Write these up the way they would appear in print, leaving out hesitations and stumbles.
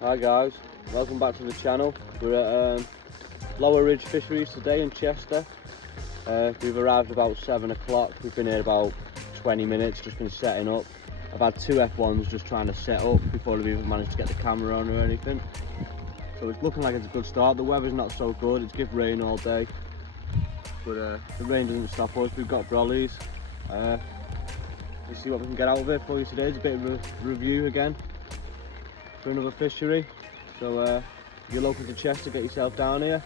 Hi guys, welcome back to the channel. We're at Lower Ridge Fisheries today in Chester. We've arrived about 7 o'clock. We've been here about 20 minutes, just been setting up. I've had two F1s just trying to set up before we've even managed to get the camera on or anything. So it's looking like it's a good start. The weather's not so good, it's give rain all day. But the rain doesn't stop us, we've got brollies. Let's see what we can get out of it for you today. It's a bit of a review again for another fishery. So if you're local to Chester, get yourself down here,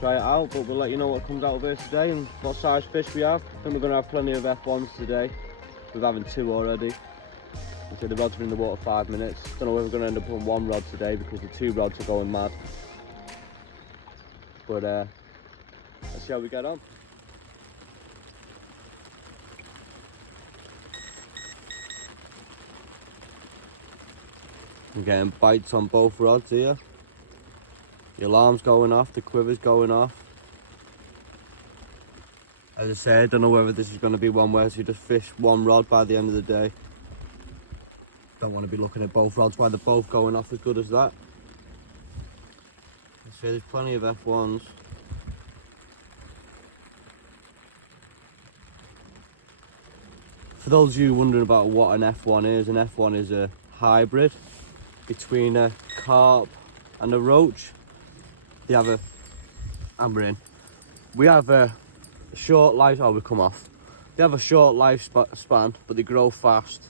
try it out, but we'll let you know what comes out of it today and what size fish we have. I think we're going to have plenty of F1s today. We're having two already. So the rods are in the water 5 minutes. Don't know whether we're going to end up on one rod today because the two rods are going mad. But let's see how we get on. I'm getting bites on both rods here. The alarm's going off, the quiver's going off. As I say, I don't know whether this is going to be one where you just fish one rod by the end of the day. Don't want to be looking at both rods while they're both going off as good as that. I say there's plenty of F1s. For those of you wondering about what an F1 is a hybrid between a carp and a roach. They have a, and we're in. We have a short life, oh we come off. They have a short lifespan, but they grow fast.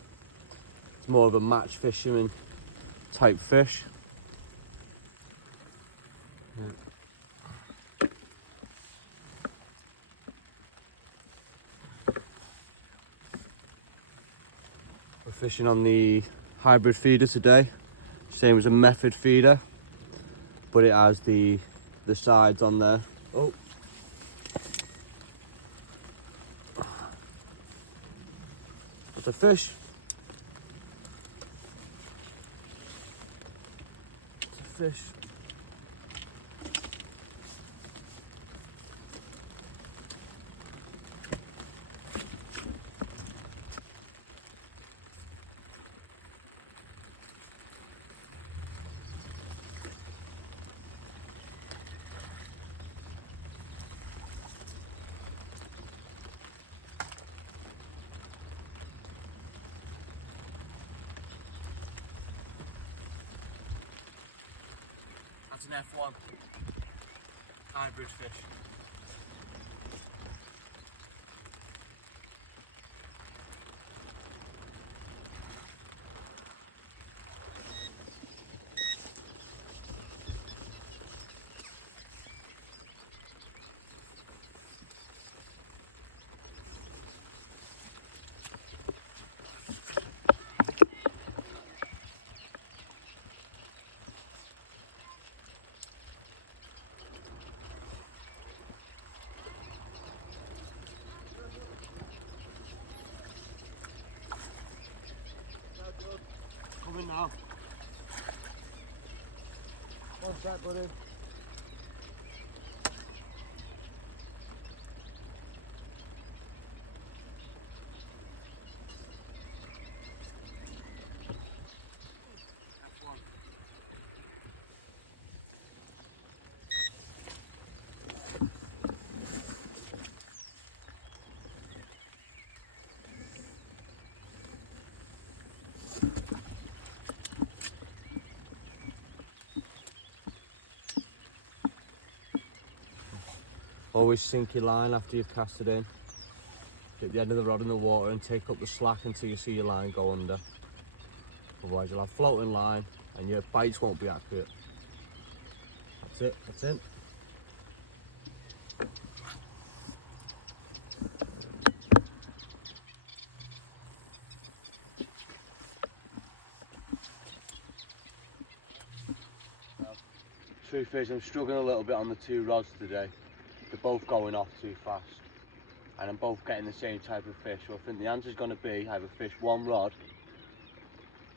It's more of a match fisherman type fish. Yeah. We're fishing on the hybrid feeder today, same as a method feeder, but it has the sides on there. Oh. That's a fish. It's a fish. That's an F1 hybrid fish. Come in now. One sec, buddy. Always sink your line after you've cast it in. Get the end of the rod in the water and take up the slack until you see your line go under. Otherwise you'll have floating line and your bites won't be accurate. That's it, that's it. Truth is, I'm struggling a little bit on the two rods today. They're both going off too fast. And I'm both getting the same type of fish. So I think the answer is going to be either fish one rod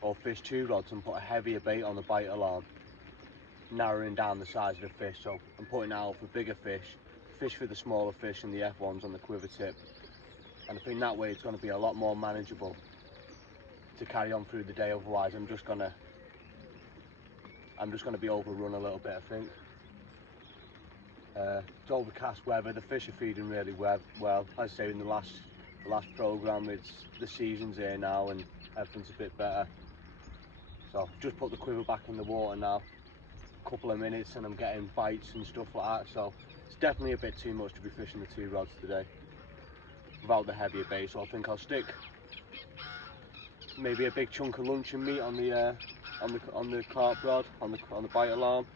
or fish two rods and put a heavier bait on the bite alarm, narrowing down the size of the fish. So I'm putting out for bigger fish for the smaller fish and the F1s on the quiver tip. And I think that way it's going to be a lot more manageable to carry on through the day. Otherwise I'm just going to I'm just going to be overrun a little bit, I think. It's overcast weather, the fish are feeding really well. As I say in the last programme, it's the season's here now and everything's a bit better. So just put the quiver back in the water now, a couple of minutes, and I'm getting bites and stuff like that. So it's definitely a bit too much to be fishing the 2 rods today without the heavier bait. So I think I'll stick maybe a big chunk of luncheon meat on the carp rod, on the bite alarm.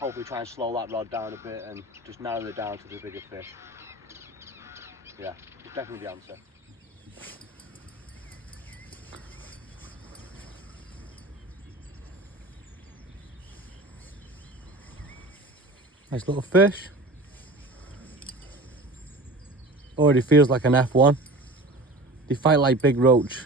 Hopefully try and slow that rod down a bit and just narrow it down to the bigger fish. Yeah, it's definitely the answer. Nice little fish. Already feels like an F1. They fight like big roach.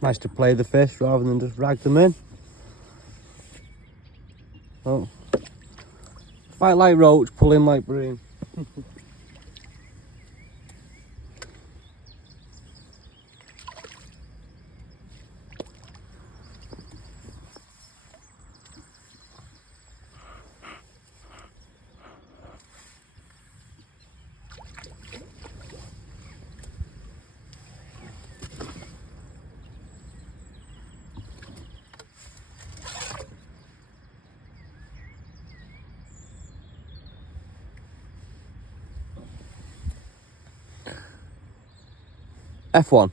Nice to play the fish rather than just drag them in. Oh. Fight like roach, pull in like bream. F1.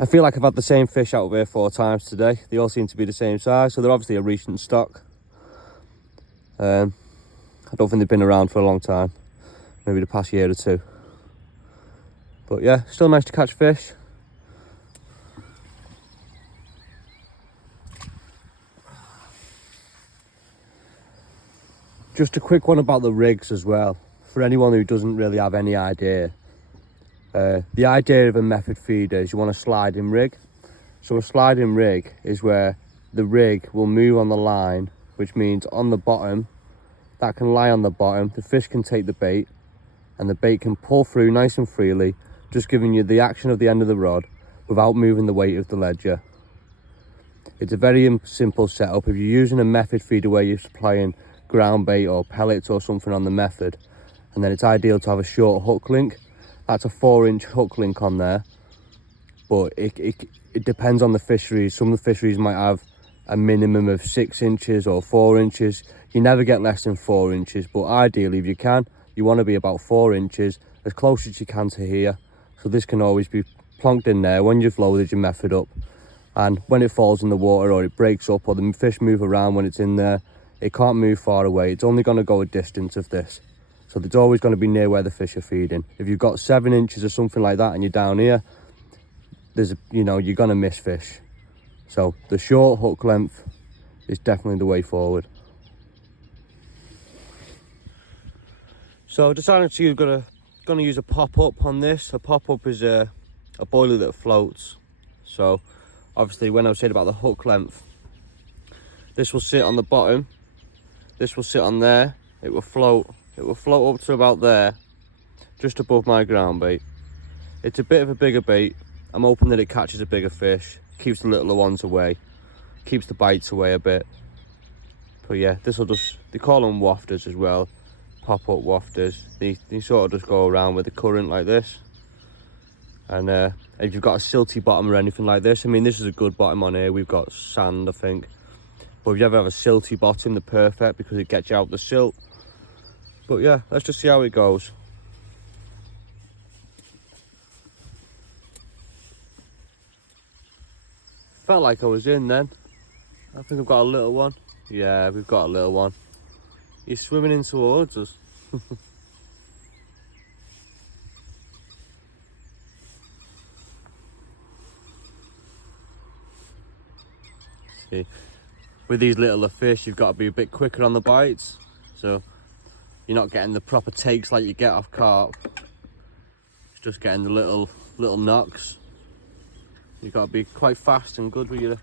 I feel like I've had the same fish out of here 4 times today. They all seem to be the same size, so they're obviously a recent stock. I don't think they've been around for a long time, maybe the past year or 2. But yeah, still nice to catch fish. Just a quick one about the rigs as well, for anyone who doesn't really have any idea. The idea of a method feeder is you want a sliding rig. So a sliding rig is where the rig will move on the line, which means on the bottom, that can lie on the bottom, the fish can take the bait, and the bait can pull through nice and freely, just giving you the action of the end of the rod without moving the weight of the ledger. It's a very simple setup. If you're using a method feeder where you're supplying ground bait or pellets or something on the method, and then it's ideal to have a short hook link. That's a 4-inch hook link on there, but it depends on the fisheries. Some of the fisheries might have a minimum of 6 inches or 4 inches. You never get less than 4 inches, but ideally, if you can, you want to be about 4 inches, as close as you can to here. So this can always be plonked in there when you've loaded your method up, and when it falls in the water or it breaks up or the fish move around when it's in there, it can't move far away. It's only going to go a distance of this. So it's always going to be near where the fish are feeding. If you've got 7 inches or something like that and you're down here, you're going to miss fish. So the short hook length is definitely the way forward. So I decided to going to use a pop-up on this. A pop-up is a boiler that floats. So obviously when I was saying about the hook length, this will sit on the bottom, this will sit on there, it will float up to about there, just above my ground bait. It's a bit of a bigger bait. I'm hoping that it catches a bigger fish, keeps the littler ones away, keeps the bites away a bit. But yeah, this will just, they call them wafters as well, pop-up wafters. They sort of just go around with the current like this. And if you've got a silty bottom or anything like this, I mean, this is a good bottom on here. We've got sand, I think. But if you ever have a silty bottom, they're perfect because it gets you out the silt. But yeah, let's just see how it goes. Felt like I was in then. I think I've got a little one. Yeah, we've got a little one. He's swimming in towards us. See, with these littler fish, you've got to be a bit quicker on the bites. So you're not getting the proper takes like you get off carp. It's just getting the little knocks. You've got to be quite fast and good with your...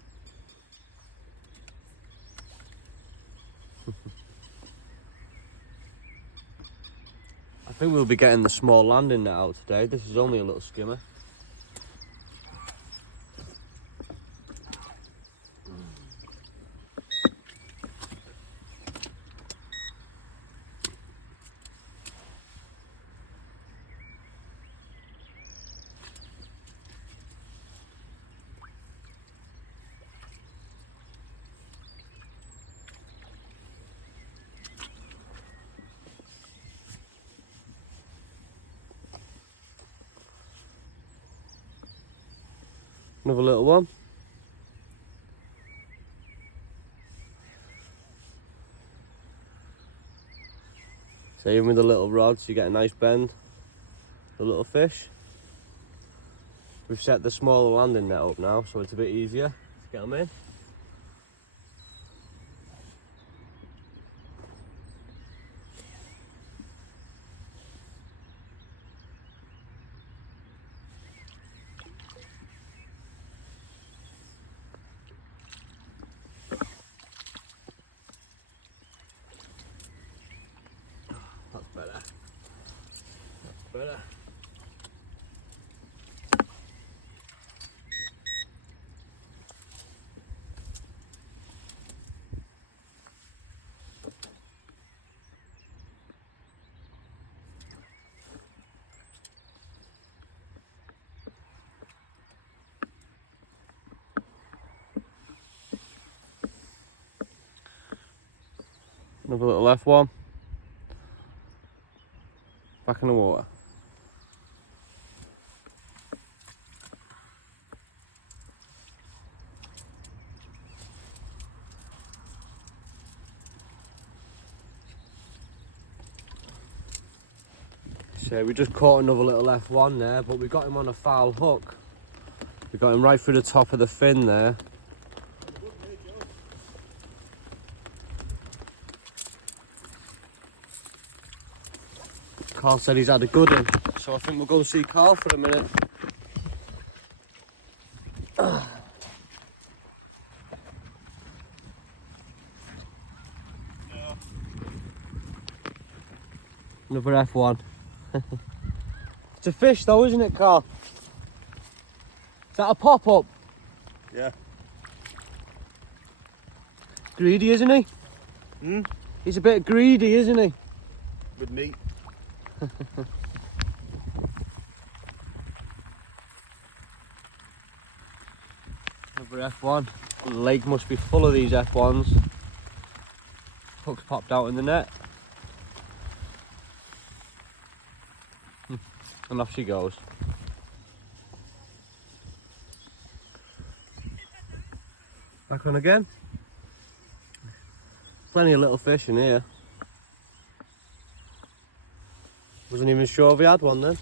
I think we'll be getting the small landing net out today. This is only a little skimmer. Another little one. So even with the little rods, you get a nice bend. The little fish. We've set the smaller landing net up now, so it's a bit easier to get them in. That's better. That's better. Another little F1. Back in the water. So we just caught another little F1 there, but we got him on a foul hook. We got him right through the top of the fin there. Carl said he's had a good one, so I think we'll go see Carl for a minute. Another F1. It's a fish though, isn't it, Carl? Is that a pop-up? Yeah. Greedy, isn't he? He's a bit greedy, isn't he? With meat. Another F1. The lake must be full of these F1s. Hook's popped out in the net. And off she goes. Back on again. Plenty of little fish in here. Wasn't even sure if we had one then.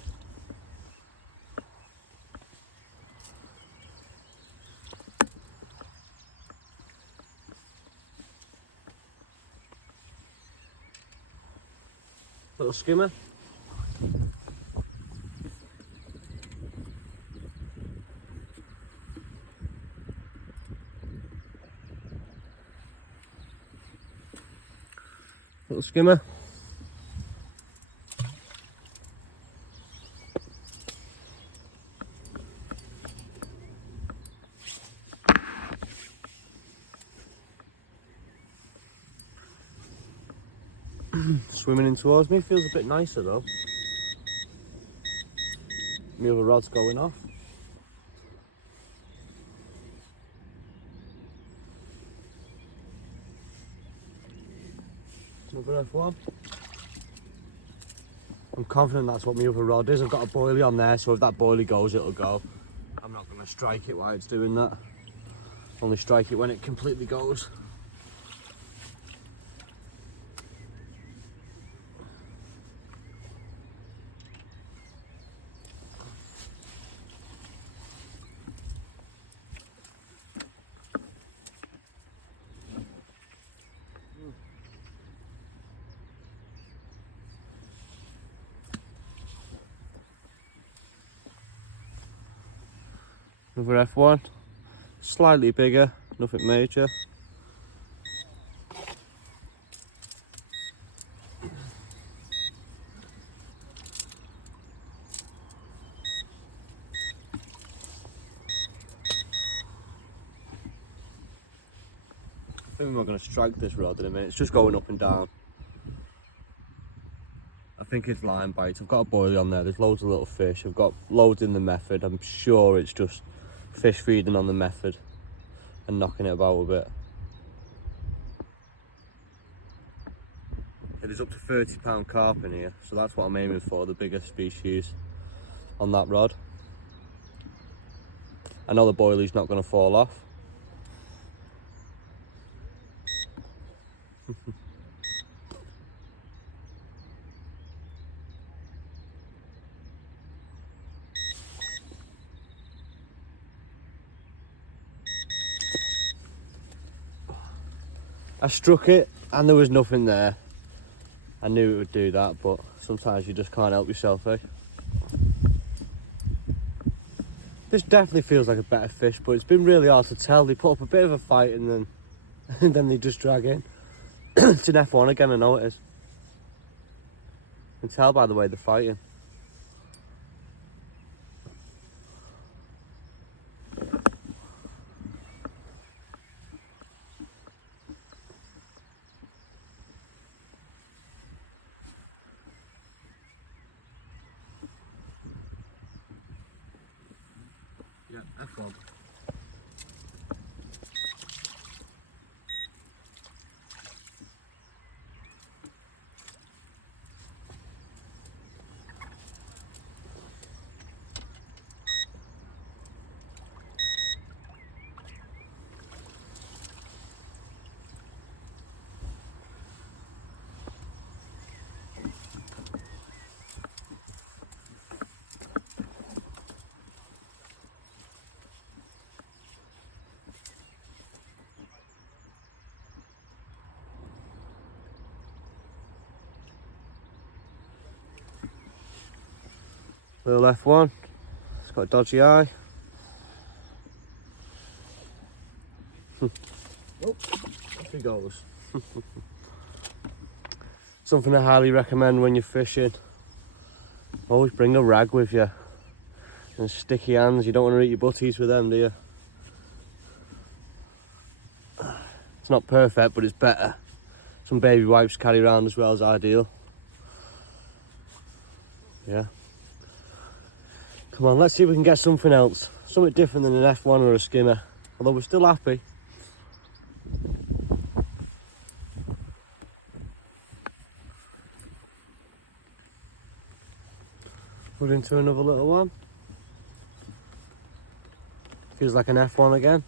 Little skimmer. Little skimmer. Swimming in towards me, feels a bit nicer though. My other rod's going off. Another F1. I'm confident that's what my other rod is. I've got a boilie on there, so if that boilie goes, it'll go. I'm not going to strike it while it's doing that. Only strike it when it completely goes. Another F1, slightly bigger, nothing major. I think we're not going to strike this rod in a minute, it's just going up and down. I think it's line bites. I've got a boilie on there, there's loads of little fish. I've got loads in the method. I'm sure it's just fish feeding on the method and knocking it about a bit. It is up to £30 carp in here, so that's what I'm aiming for, the bigger species on that rod. I know the boilie's not going to fall off. I struck it and there was nothing there. I knew it would do that, but sometimes you just can't help yourself, eh? This definitely feels like a better fish, but it's been really hard to tell. They put up a bit of a fight and then and then they just drag in. It's an F1 again, I know it is. You can tell by the way they're fighting. Yeah, F1. Little F1. It's got a dodgy eye. Oh, off he goes. Something I highly recommend when you're fishing. Always bring a rag with you. And sticky hands, you don't want to eat your butties with them, do you? It's not perfect, but it's better. Some baby wipes carry around as well is ideal. Yeah. Come on, let's see if we can get something else. Something different than an F1 or a skimmer. Although we're still happy. Put into another little one. Feels like an F1 again.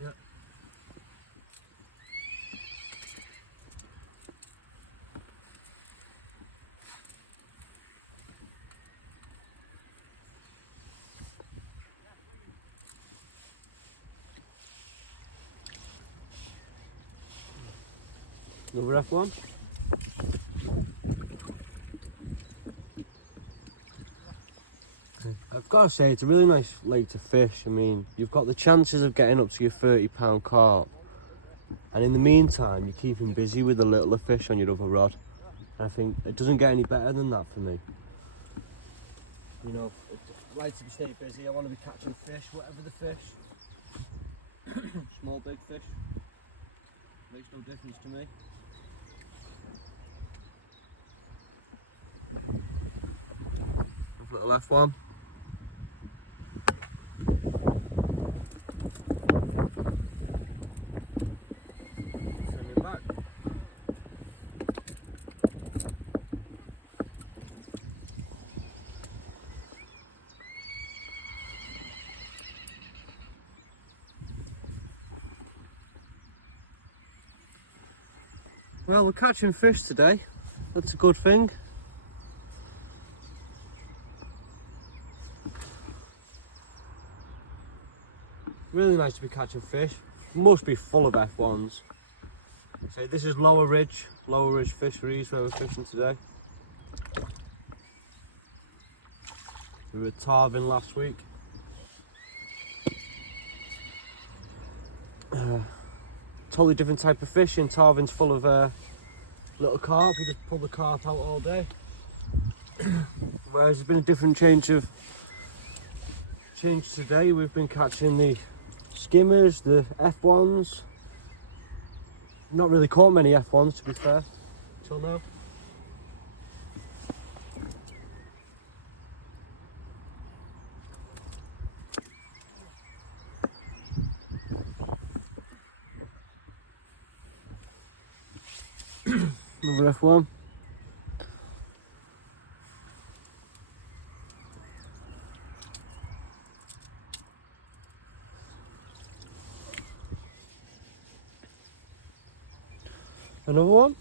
Yeah. Another F1. I've got to say, it's a really nice lake to fish. I mean, you've got the chances of getting up to your £30 carp, and in the meantime, you're keeping busy with the littler fish on your other rod. And I think it doesn't get any better than that for me. You know, I like to stay busy. I want to be catching fish, whatever the fish. Small, big fish. Makes no difference to me. Little F1. Send it back. Well, we're catching fish today. That's a good thing. really nice to be catching fish. Must be full of F1s. So this is Lower Ridge Fisheries where we're fishing today. We were at Tarvin last week. Totally different type of fishing. Tarvin's full of little carp. We just pull the carp out all day. Whereas there's been a different change today. We've been catching the skimmers, the F1s. Not really caught many F1s to be fair, till now. Another F1. Another one.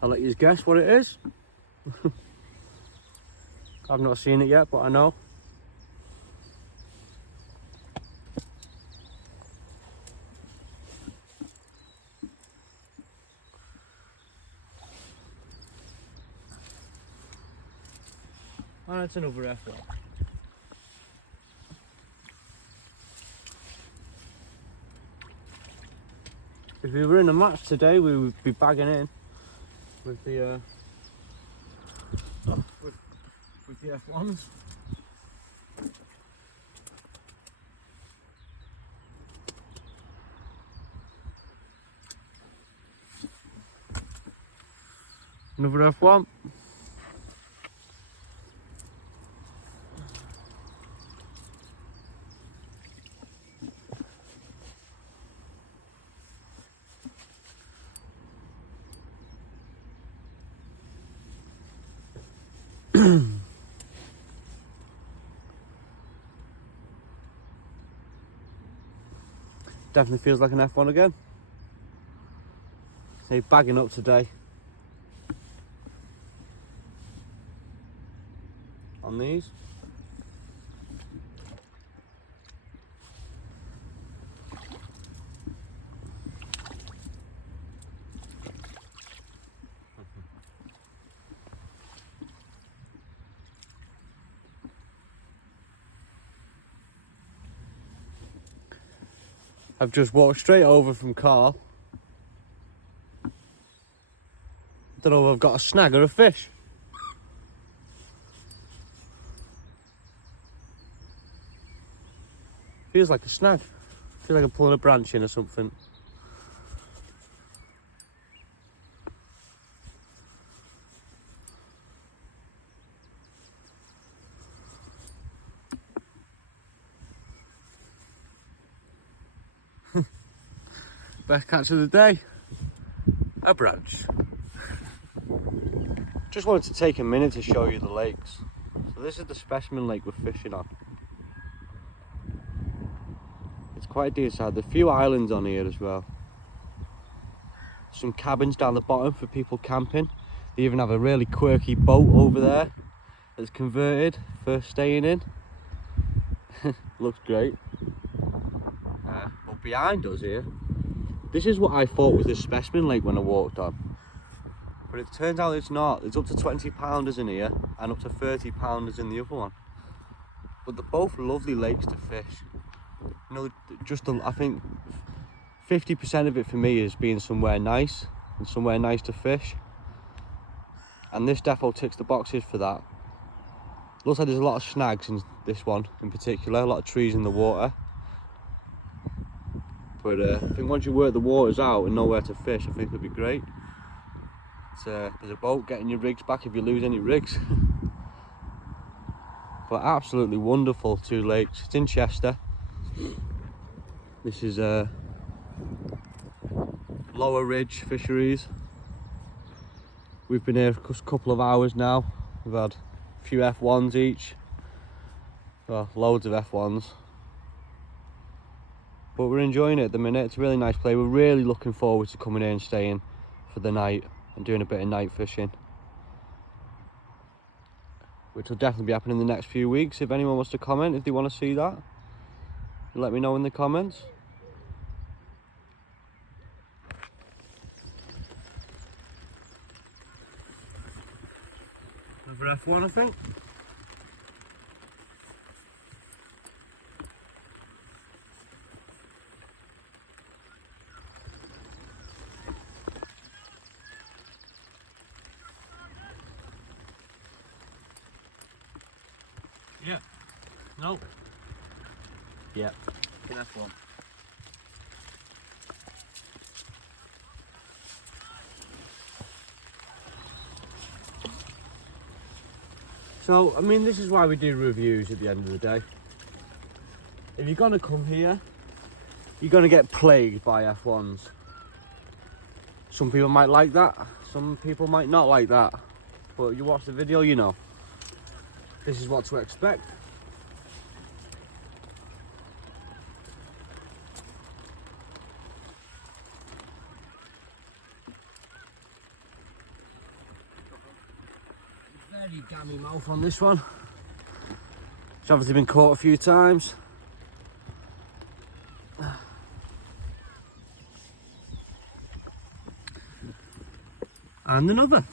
I'll let you guess what it is. I've not seen it yet, but I know. And it's another F1. If we were in a match today, we would be bagging in with the with the F1s. Another F1. Definitely feels like an F1 again. So bagging up today on these. I've just walked straight over from Carl. Don't know if I've got a snag or a fish. Feels like a snag. Feels like I'm pulling a branch in or something. Best catch of the day, a branch. Just wanted to take a minute to show you the lakes. So this is the specimen lake we're fishing on. It's quite decent. There's a few islands on here as well. Some cabins down the bottom for people camping. They even have a really quirky boat over there that's converted for staying in. Looks great. But behind us here, this is what I thought was the specimen lake when I walked on. But it turns out it's not. There's up to 20 pounders in here and up to 30 pounders in the other one. But they're both lovely lakes to fish. You know, I think 50% of it for me is being somewhere nice and somewhere nice to fish. And this defo ticks the boxes for that. Looks like there's a lot of snags in this one in particular, a lot of trees in the water. But I think once you work the waters out and know where to fish, I think it'll be great. There's a boat getting your rigs back if you lose any rigs. But absolutely wonderful two lakes. It's in Chester. This is Lower Ridge Fisheries. We've been here for a couple of hours now. We've had a few F1s each. Well, loads of F1s. But we're enjoying it at the minute. It's a really nice play. We're really looking forward to coming here and staying for the night and doing a bit of night fishing. which will definitely be happening in the next few weeks. If anyone wants to comment, if they want to see that, let me know in the comments. Another F1, I think. Yeah. No. Yeah. I think that's one. So, I mean, this is why we do reviews at the end of the day. If you're gonna come here, you're gonna get plagued by F1s. Some people might like that, some people might not like that. But you watch the video, you know. This is what to expect. Very gammy mouth on this one. It's obviously been caught a few times. And another.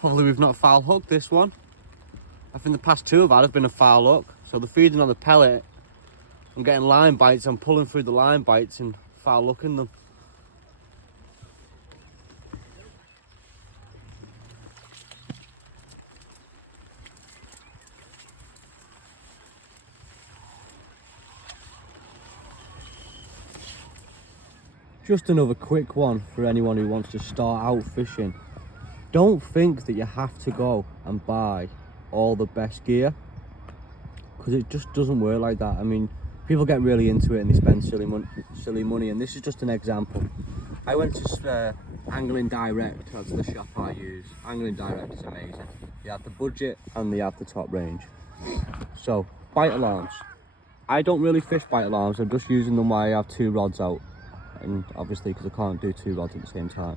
Hopefully we've not foul hooked this one. I think the past two I've had have been a foul hook. So they're feeding on the pellet. I'm getting line bites, I'm pulling through the line bites and foul hooking them. Just another quick one for anyone who wants to start out fishing. Don't think that you have to go and buy all the best gear, because it just doesn't work like that. I mean, people get really into it and they spend silly money, and this is just an example. I went to Angling Direct, that's the shop I use. Angling Direct is amazing. You have the budget and they have the top range. So, bite alarms. I don't really fish bite alarms, I'm just using them while I have two rods out. And obviously because I can't do two rods at the same time.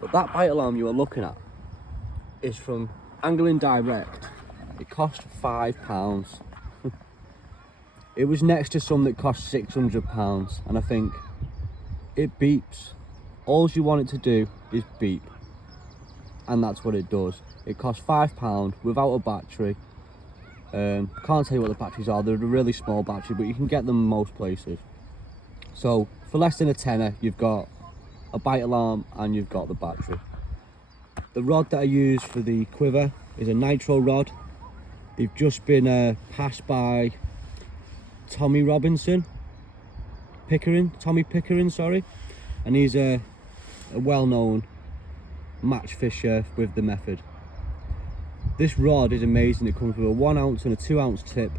But that bite alarm you are looking at is from Angling Direct. It cost £5. It was next to some that cost £600, and I think it beeps. All you want it to do is beep, and that's what it does. It costs £5 without a battery. Can't tell you what the batteries are, they're a really small battery, but you can get them most places. So for less than a tenner, you've got a bite alarm and you've got the battery. The rod that I use for the quiver is a nitro rod. They've just been passed by Tommy Pickering, sorry, and he's a well-known match fisher with the method. This rod is amazing. It comes with a 1 ounce and a 2 ounce tip.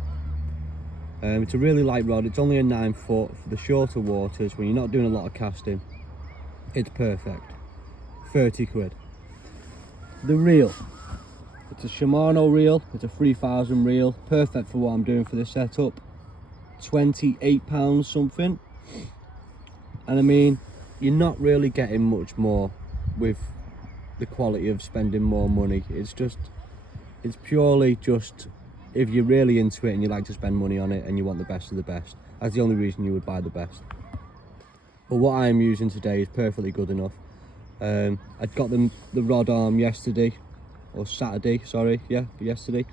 It's a really light rod. It's only a 9 foot for the shorter waters when you're not doing a lot of casting. It's perfect. 30 quid. The reel, it's a Shimano reel. It's a 3000 reel, perfect for what I'm doing for this setup. £28 something, and I mean, you're not really getting much more with the quality of spending more money. It's purely just if you're really into it and you like to spend money on it and you want the best of the best. That's the only reason you would buy the best. But what I am using today is perfectly good enough. I got the rod arm yesterday, or Saturday, sorry, yeah, yesterday.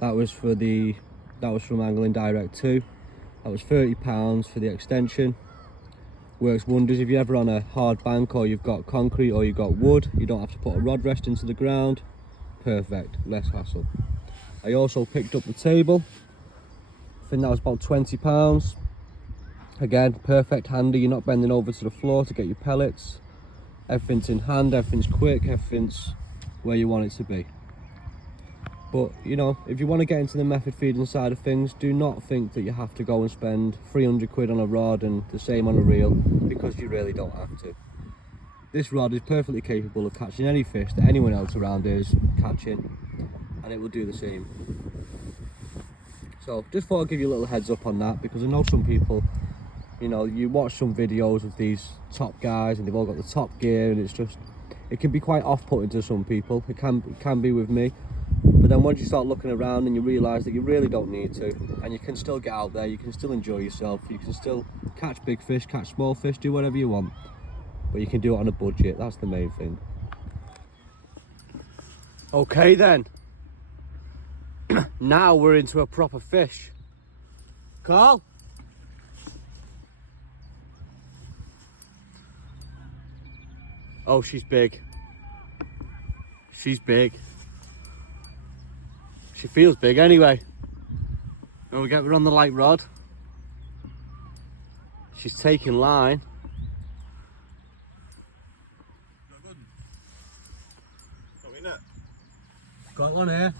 That was from Angling Direct 2. That was £30 for the extension. Works wonders if you're ever on a hard bank or you've got concrete or you've got wood. You don't have to put a rod rest into the ground. Perfect, less hassle. I also picked up the table. I think that was about £20. Again, perfect handy. You're not bending over to the floor to get your pellets. Everything's in hand, everything's quick, everything's where you want it to be. But you know, if you want to get into the method feeding side of things, do not think that you have to go and spend 300 quid on a rod and the same on a reel, because you really don't have to. This rod is perfectly capable of catching any fish that anyone else around here is catching, and it will do the same. So just thought I'd give you a little heads up on that, because I know some people, you know, you watch some videos of these top guys and they've all got the top gear, and it can be quite off-putting to some people. It can be with me. But then once you start looking around and you realise that you really don't need to, and you can still get out there, you can still enjoy yourself, you can still catch big fish, catch small fish, do whatever you want. But you can do it on a budget, that's the main thing. Okay then. Now we're into a proper fish. Carl? Oh, she's big. She's big. She feels big anyway. And we get her on the light rod. She's taking line. Got one here.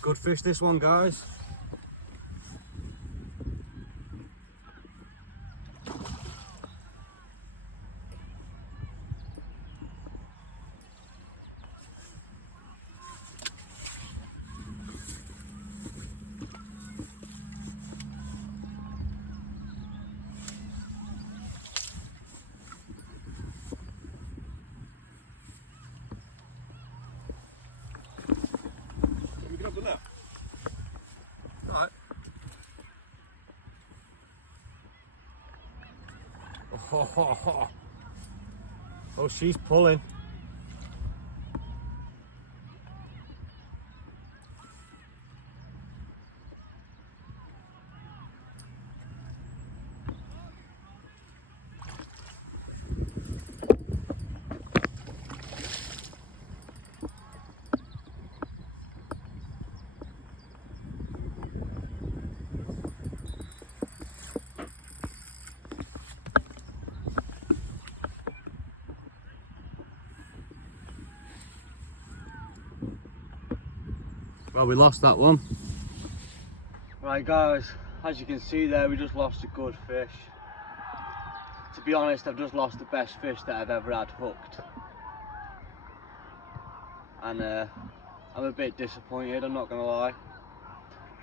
Good fish this one, guys. Right. Oh, she's pulling. Well, we lost that one. Right guys, as you can see there, we just lost a good fish. To be honest, I've just lost the best fish that I've ever had hooked. And I'm a bit disappointed, I'm not gonna lie.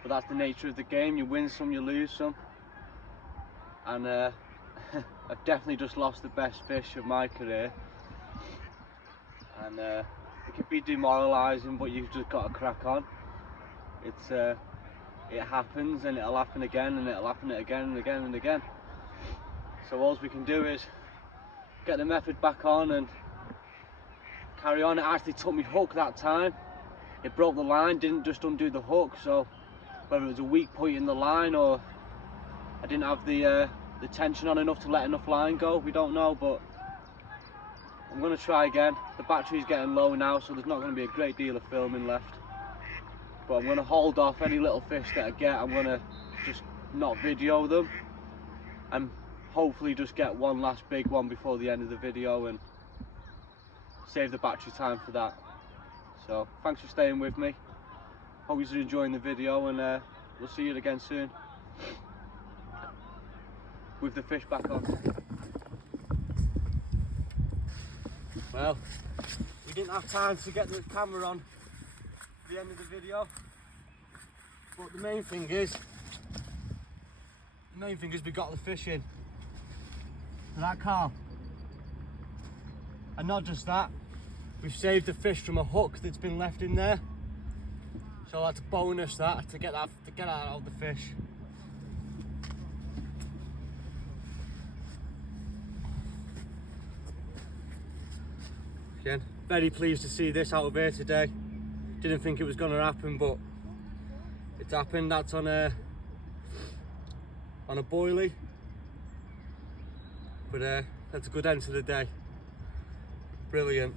But that's the nature of the game, you win some, you lose some. And I've definitely just lost the best fish of my career. And it can be demoralising, but you've just got to crack on. It happens, and it'll happen again, and it'll happen again and again and again. So all we can do is get the method back on and carry on. It actually took me hook that time. It broke the line, didn't just undo the hook. So whether it was a weak point in the line or I didn't have the tension on enough to let enough line go, we don't know. But I'm going to try again. The battery's getting low now, so there's not going to be a great deal of filming left. But I'm going to hold off any little fish that I get. I'm going to just not video them and hopefully just get one last big one before the end of the video and save the battery time for that. So thanks for staying with me. Hope you're enjoying the video, and we'll see you again soon with the fish back on. Well, we didn't have time to get the camera on at the end of the video, but the main thing is we got the fish in. And that carp. And not just that, we've saved the fish from a hook that's been left in there. So that's a bonus, that to get that out of the fish. Again, very pleased to see this out of here today. Didn't think it was going to happen, but it's happened. That's on a boilie. But that's a good end to the day. Brilliant.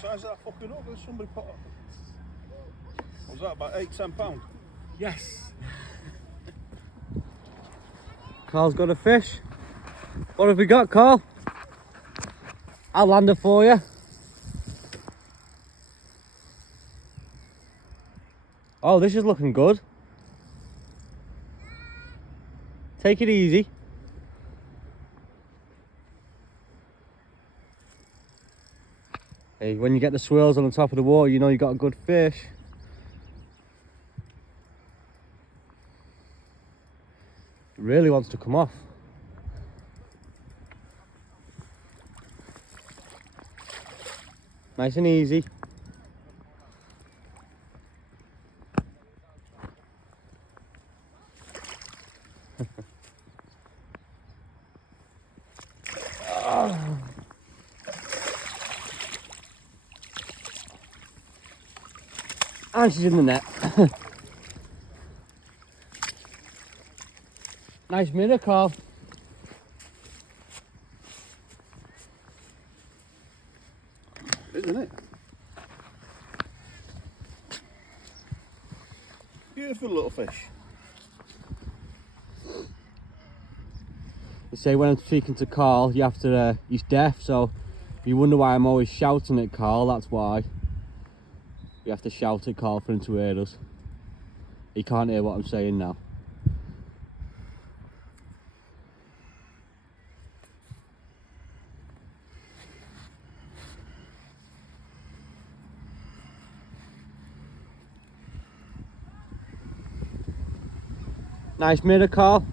Size of that fucking hook that somebody put up? Was that about £8–10? Yes. Carl's got a fish. What have we got, Carl? I'll land it for you. Oh, this is looking good. Take it easy. Hey, when you get the swirls on the top of the water, you know you got a good fish. It really wants to come off. Nice and easy. And she's in the net. Nice minnow, Carl. Isn't it? Beautiful little fish. They say when I'm speaking to Carl, you have to, he's deaf, so if you wonder why I'm always shouting at Carl, that's why. You have to shout at Carl for him to hear us. He can't hear what I'm saying now. Nice minnow, Carl.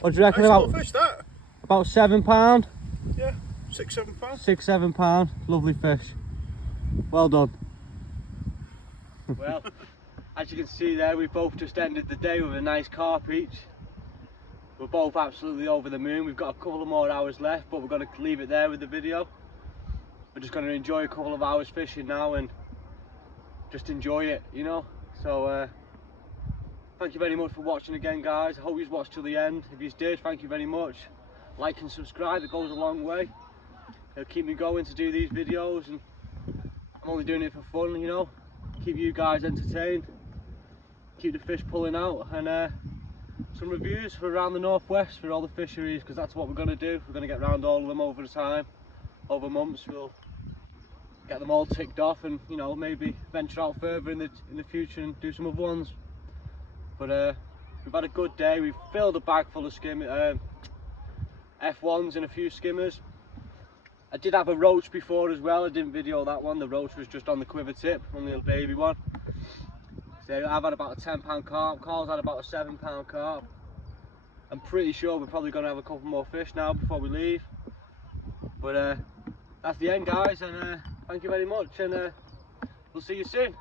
What do you reckon? Nice about little fish, that. About £7? Yeah, £6, £7. £6, £7. Lovely fish. Well done. Well, as you can see there, we both just ended the day with a nice carp each. We're both absolutely over the moon. We've got a couple of more hours left, but we're going to leave it there with the video. We're just going to enjoy a couple of hours fishing now and just enjoy it, you know. So thank you very much for watching again, guys. I hope you watched till the end. If you did, thank you very much. Like and subscribe, it goes a long way. It'll keep me going to do these videos, and I'm only doing it for fun, you know. Keep you guys entertained, keep the fish pulling out, and some reviews for around the northwest for all the fisheries, because that's what we're going to do. We're going to get round all of them over the time, over months. We'll get them all ticked off, and you know, maybe venture out further in the future and do some other ones. But we've had a good day. We've filled a bag full of f1s and a few skimmers. I did have a roach before as well. I didn't video that one. The roach was just on the quiver tip, on the little baby one. So I've had about a £10 carp. Carl's had about a £7 carp. I'm pretty sure we're probably going to have a couple more fish now before we leave. But that's the end, guys, and thank you very much, and we'll see you soon.